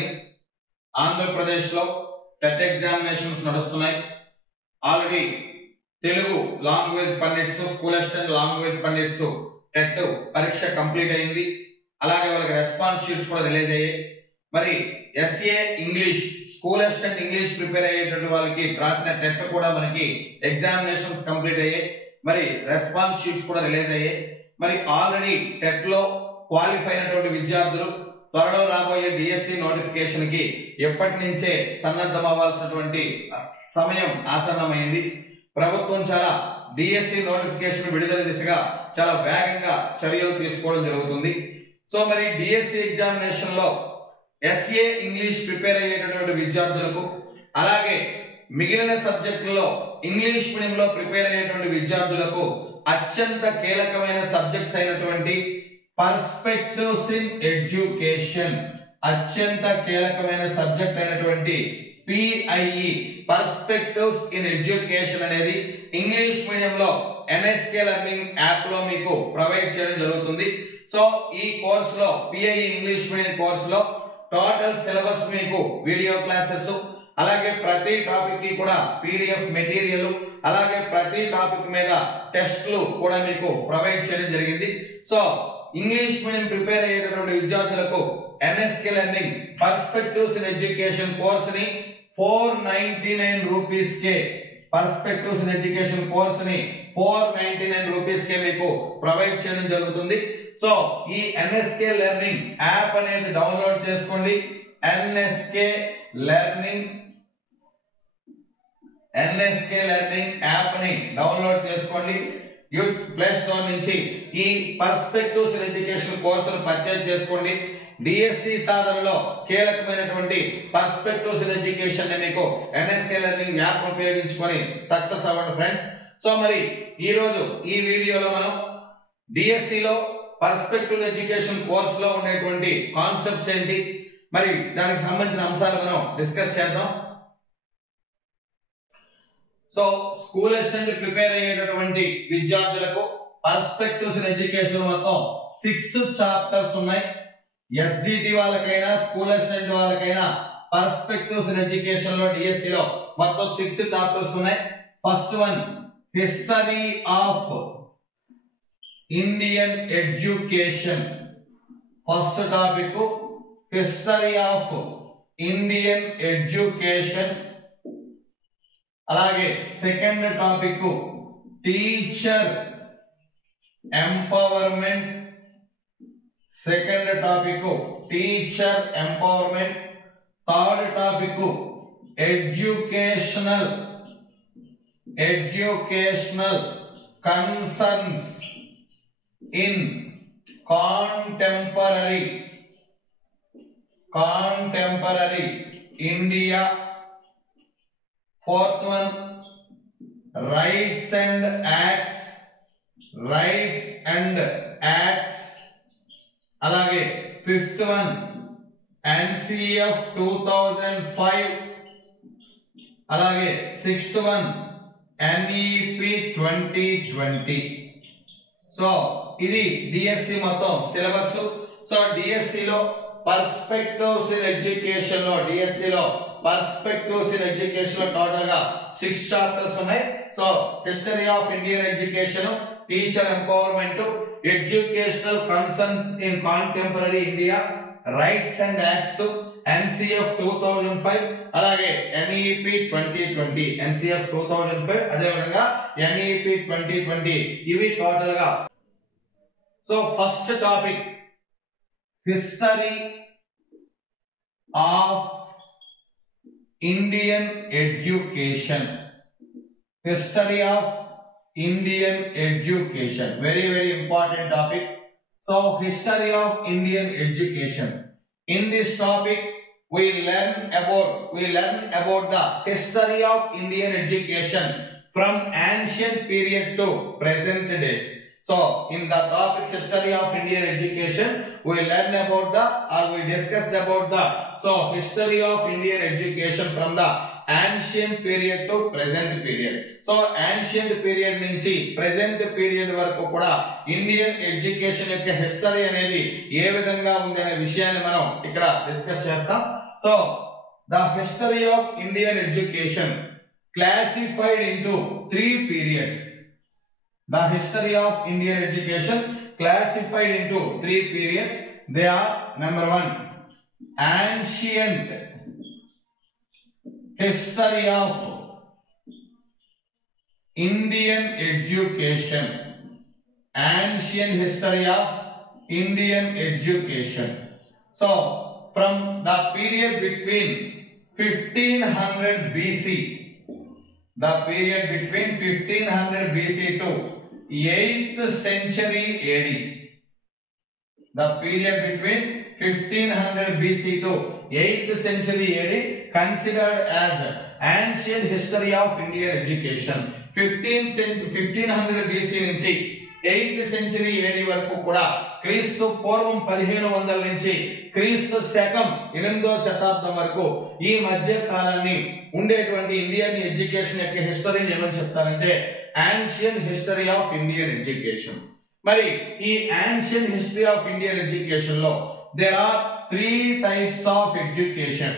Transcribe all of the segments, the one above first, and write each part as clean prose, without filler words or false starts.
కానీ ఆంధ్రప్రదేశ్లో TET examinations నడుస్తున్నాయి. Already Telugu language pandits, school assistant language pandits TET పరీక్ష కంప్లీట్ అయింది. అలాగే వాళ్ళకి రెస్పాన్స్ షీట్స్ కూడా రిలీజ్ అయ్యాయి. మరి SA English, school assistant English prepare అయ్యేటువంటి వాళ్ళకి రాసిన టెట్ కూడా మనకి ఎగ్జామినేషన్స్ కంప్లీట్ అయ్యాయి. మరి రెస్పాన్స్ షీట్స్ కూడా రిలీజ్ అయ్యాయి. మరి ఆల్రెడీ టెట్ లో క్వాలిఫై అయినటువంటి విద్యార్థులు త్వరలో రాబోయే డిఎస్సి నోటిఫికేషన్ కి ఎప్పటి నుంచే సన్నద్ధం అవ్వాల్సినటువంటి సమయం ఆసన్నమైంది. ప్రభుత్వం చాలా డిఎస్సి నోటిఫికేషన్ విడుదల దిశగా చాలా వేగంగా చర్యలు తీసుకోవడం జరుగుతుంది. సో మరి డిఎస్సి ఎగ్జామినేషన్ లో ఎస్ఏ ఇంగ్లీష్ ప్రిపేర్ అయ్యేటటువంటి విద్యార్థులకు, అలాగే మిగిలిన సబ్జెక్టుల్లో ఇంగ్లీష్ మీడియంలో ప్రిపేర్ అయ్యేటువంటి విద్యార్థులకు అత్యంత కీలకమైన సబ్జెక్ట్స్ అయినటువంటి పర్స్పెక్టివ్స్ ఇన్ ఎడ్యుకేషన్, అత్యంత కీలకమైన సబ్జెక్ట్ అయినటువంటి పిఐఈ పర్స్పెక్టివ్స్ ఇన్ ఎడ్యుకేషన్ అనేది ఇంగ్లీష్ మీడియంలో ఎన్ఎస్కే లెర్నింగ్ యాప్ లో మీకు ప్రొవైడ్ చేయడం జరుగుతుంది. సో ఈ కోర్స్ లో పిఐఈ ఇంగ్లీష్ మీడియం కోర్స్ లో టోటల్ సిలబస్ మీకు వీడియో క్లాసెస్, అలాగే ప్రతి టాపిక్ కి కూడా పీడిఎఫ్ మెటీరియల్, అలాగే ప్రతి టాపిక్ మీద టెస్ట్లు కూడా మీకు ప్రొవైడ్ చేయడం జరిగింది. సో ఇంగ్లీష్ మీడియం ప్రిపేర్ అయ్యేటటువంటి విద్యార్థులకు NSK learning perspectives in education course ని 499 rupees K, perspectives in education course ని 499 రూపీస్ కే మీకు ప్రొవైడ్ చేయడం జరుగుతుంది. సో ఈ ఎన్ఎస్కే లెర్నింగ్ యాప్ అనేది డౌన్లోడ్ చేసుకోండి. ఎన్ఎస్కే లెర్నింగ్ యాప్ ని డౌన్లోడ్ చేసుకోండి. యూత్ ప్లే స్టోర్ నుంచి ఈ పర్స్పెక్టివ్స్ ఇన్ ఎడ్యుకేషన్ కోర్సును పర్చేజ్ చేసుకోండి. డిఎస్సి సాధనలో కీలకమైనటువంటి పర్స్పెక్టివ్స్ ఇన్ ఎడ్యుకేషన్ ని మీకు ఎన్ఎస్కే లెర్నింగ్ యాప్ ఉపయోగించుకొని సక్సెస్ అవ్వండి ఫ్రెండ్స్. సో మరి ఈ రోజు ఈ వీడియోలో మనం డిఎస్సి లో పర్స్పెక్టివ్ ఎడ్యుకేషన్ కోర్స్ లో ఉండేటువంటి కాన్సెప్ట్స్ ఏంటి, మరి దానికి సంబంధించిన అంశాలు మనం డిస్కస్ చేద్దాం. సో స్కూల్ అసిస్టెంట్ ప్రిపేర్ అయ్యేటటువంటి విద్యార్థులకు పర్స్పెక్టివ్స్ ఇన్ ఎడ్యుకేషన్ మొత్తం 6 చాప్టర్స్ ఉన్నాయి. ఎస్జిటి వాళ్ళకైనా స్కూల్ అసిస్టెంట్ వాళ్ళకైనా పర్స్పెక్టివ్స్ ఇన్ ఎడ్యుకేషన్ లో డిఎస్సి లో మొత్తం 6 చాప్టర్స్ ఉన్నాయి. First one history of Indian education. First topic history of Indian education. అలాగే second topic teacher empowerment. Second topic teacher empowerment. Third topic educational concerns in contemporary India. Fourth one rights and acts. అలాగే fifth one NCF 2005. అలాగే sixth one NEP 2020. So ఇది DSC మొత్తం syllabus. So DSC లో perspectives in education లో perspectives in education లో total గా 6 chapters ఉన్నాయి. So history of Indian education, teacher empowerment, educational concerns in contemporary India, rights and acts, NCF 2005, అలాగే NEP 2020. NCF 2005 అదే విధంగా ఎన్ఈపి 2020. ఇవి టోటల్ గా. So first topic history of Indian education. History of Indian education. Very important topic. So history of Indian education. In this topic we learn about the history of Indian education from ancient period to present days. So in the topic history of Indian education we learn about we discussed about the history of Indian education from the ancient period to present period. So ancient period నుంచి present period వరకు కూడా Indian education యొక్క history అనేది ఏ విధంగా ఉంది అనే విషయాన్ని మనం ఇక్కడ డిస్కస్ చేస్తాం. So the history of Indian education classified into 3 periods. The history of Indian education classified into 3 periods. They are: number 1, ancient history of Indian education. Ancient history of Indian education. So from the period between 1500 BC, the period between 1500 BC to 8th century AD, the period between 1500 BC to 8th century AD considered as ancient history of Indian education. 1500 BC నుంచి 8th century AD వరకు కూడా క్రీస్తు పూర్వం 1500 నుంచి క్రీస్తు శకం 8వ శతాబ్దం వరకు ఈ మధ్య కాలాన్ని ఉండేటువంటి ఇండియన్ ఎడ్యుకేషన్ యొక్క హిస్టరీని ఏమని చెప్తారంటే ancient history of Indian education. మరి ఈ ancient history of Indian education లో there are 3 types of education.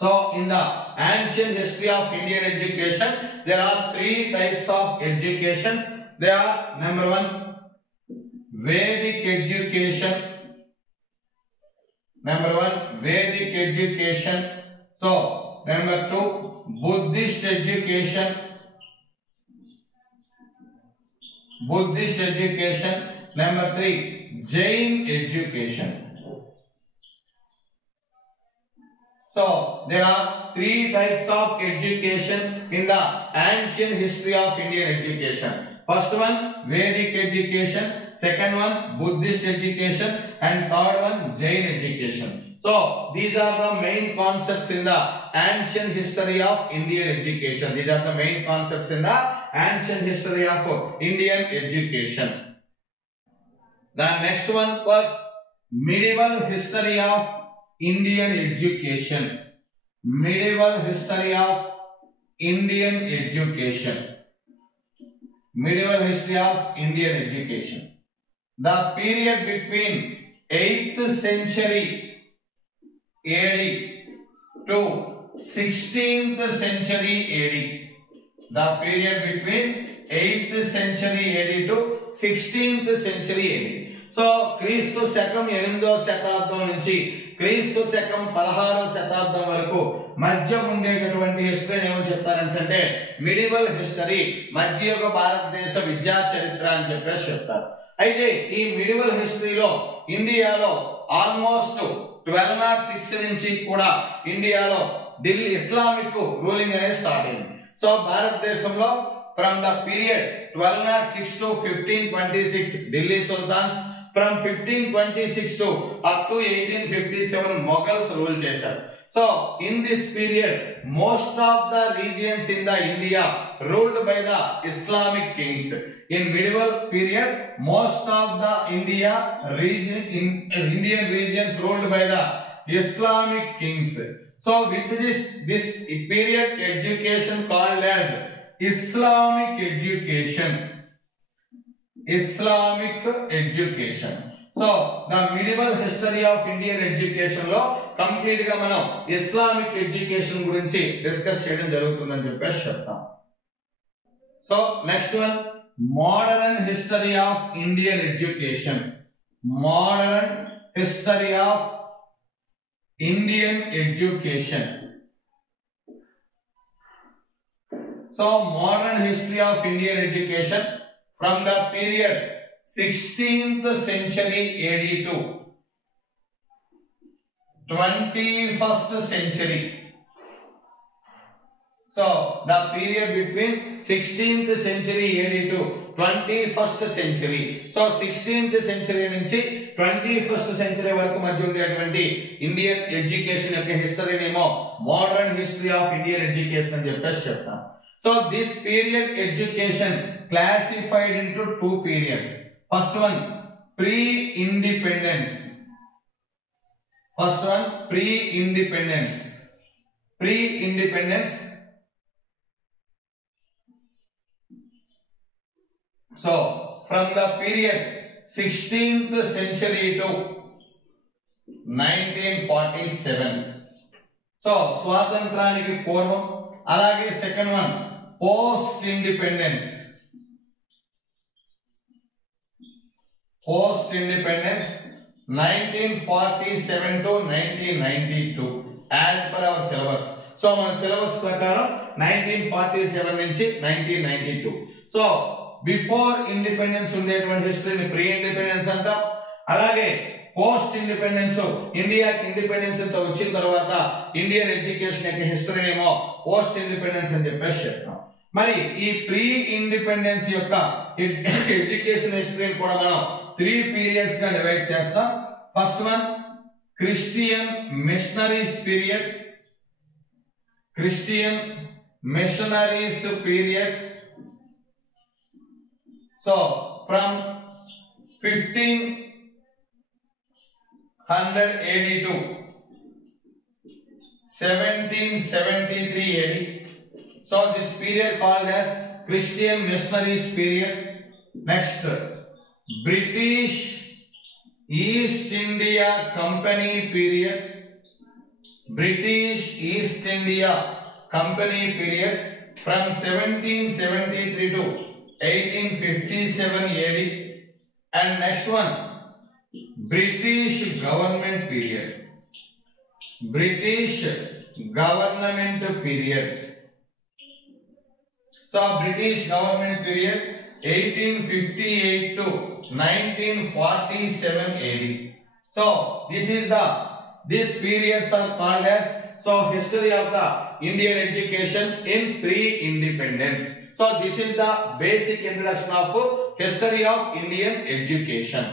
So in the ancient history of Indian education there are 3 types of educations. They are: number 1, Vedic education. Number 1, Vedic education. So number 2, Buddhist education. Buddhist education. Number 3, Jain education. So there are 3 types of education in the ancient history of Indian education. First one, Vedic education. Second one, Buddhist education. And third one, Jain education. So these are the main concepts in the ancient history of Indian education. These are the main concepts in the ancient history of Indian education. The next one was medieval history of Indian education. Medieval history of Indian education. Medieval history of Indian education. The period between 8th century AD to 16th century AD. The period between 8th century AD to 16th century AD. So క్రీస్తు శకం 8వ శతాబ్దం నుంచి క్రీస్తు శకం 16వ శతాబ్దం వరకు మధ్య ఉండేటటువంటి హిస్టరీని ఏమని చెప్తారంటే మిడివల్ హిస్టరీ, మధ్యయుగ భారతదేశ విద్యా చరిత్ర అని చెప్పేసి చెప్తారు. అయితే ఈ మిడివల్ హిస్టరీలో ఇండియాలో ఆల్మోస్ట్ 1206 నుంచి కూడా ఇండియాలో ఢిల్లీ ఇస్లామిక్ రూలింగ్ అనేది స్టార్ట్ అయింది. సో భారతదేశంలో from the period 1206 to 1526 Delhi sultans, from 1526 to up to 1857 Mughals rule చేశారు. So in this period most of the regions in the India ruled by the Islamic kings. In medieval period most of the Indian regions ruled by the Islamic kings. So with this period education called as Islamic education. Islamic education. So the medieval history of Indian education లో complete గా మనం Islamic education గురించి discuss చేయడం జరుగుతుందని చెప్పేసి చెప్తాం. So next one, modern history of Indian education. Modern history of Indian education. So modern history of Indian education from the period 16th century AD to 21st century. So the period between 16th century AD to 21st century. So 16th century నుంచి 21st century వరకు మధ్య ఉండేటువంటి Indian education యొక్క history నేమో modern history of Indian education అని చెప్పేసి చెప్తాం. So this period education classified into 2 periods. First one, pre-independence. First one, pre-independence. Pre-independence. So from the period 16th century to 1947. So స్వాతంత్రానికి పూర్వం. అలాగే second one post independence. Post independence 1947 to 1992 as per our syllabus. So మన syllabus ప్రకారం 1947 నుంచి 1992. So before independence ఉండేటువంటి హిస్టరీని pre independence అంటాం. అలాగే post independence, ఇండియాకి ఇండిపెండెన్స్ అంతా వచ్చిన తర్వాత ఇండియన్ ఎడ్యుకేషన్ యొక్క హిస్టరీ ఏమో పోస్ట్ ఇండిపెండెన్స్ అని చెప్పేసి చెప్తాం. మరి ఈ ప్రీ ఇండిపెండెన్స్ యొక్క ఎడ్యుకేషన్ హిస్టరీని కూడా మనం 3 పీరియడ్స్ గా డివైడ్ చేస్తాం. First one Christian machineries period. Christian machineries period. So from 1500 AD to 1773 AD. So this period called as Christian missionaries period. Next, British East India Company period. British East India Company period from 1773 to 1857 AD. And next one, British government period. British government period. So British government period 1858 to 1947 AD. So these periods are called as history of the Indian education in pre-independence. So this is the basic introduction of history of Indian education.